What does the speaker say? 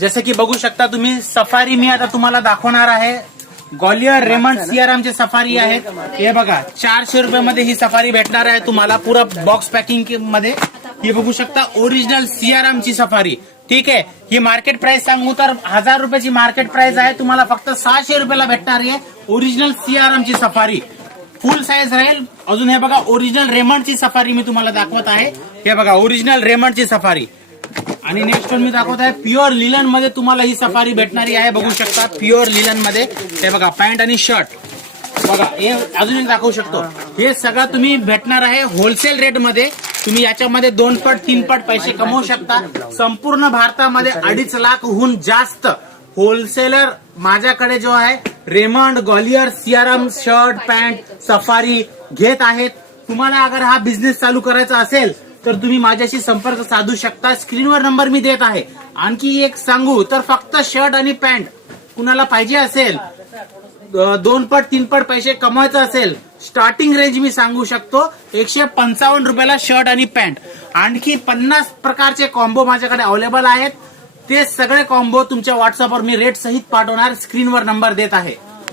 जसे की बघू शकता तुम्ही सफारी मी आता तुम्हाला दाखवणार आहे. ग्वालियर रेमंड सियारामचे सफारी आहेत. हे बघा 400 रुपयामध्ये ही सफारी भेटणार आहे तुम्हाला पुरा बॉक्स पॅकिंग मध्ये. हे बघू शकता ओरिजिनल सियारामची सफारी. ठीक आहे. ही मार्केट प्राइस सांगू तर 1000 रुपयाची मार्केट प्राइस आहे. तुम्हाला फक्त 600 रुपयाला भेटणार आहे ओरिजिनल सियारामची सफारी. फुल साईज राहील. अजून हे बघा ओरिजिनल रेमंडची सफारी मी तुम्हाला दाखवत आहे. हे बघा ओरिजिनल रेमंडची सफारी. आणि नेक्स्ट वन मी दाखवत आहे प्युअर लिलन मध्ये तुम्हाला ही सफारी भेटणारी आहे. बघू शकता प्युअर लिलन मध्ये. हे बघा पॅन्ट आणि शर्ट बघा. हे अजून एक दाखवू शकतो. हे सगळं तुम्ही भेटणार आहे होलसेल रेट मध्ये. तुम्ही याच्यामध्ये 2 पट 3 पट पैसे कमवू शकता. संपूर्ण भारतामध्ये 2.5 लाखहून जास्त होलसेलर माझ्याकडे जो आहे Raymond Gwalior Siyaram shirt pant safari घेत आहेत. तुम्हाला अगर हा बिझनेस चालू करायचा असेल तर तुम्ही माझ्याशी संपर्क साधू शकता. स्क्रीनवर नंबर मी देत आहे. आणखी एक सांगू तर फक्त शर्ट आणि पॅन्ट कुणाला पाहिजे असेल 2 पट 3 पट पैसे कमवायचं असेल स्टार्टिंग रेंज मी सांगू शकतो 155 रुपयाला शर्ट आणि पॅन्ट. आणखी 50 प्रकारचे कॉम्बो माझ्याकडे अवेलेबल आहेत. ते सगळे कॉम्बो तुमच्या व्हॉट्सअपवर मी रेट सहित पाठवणार. स्क्रीनवर नंबर देत आहे.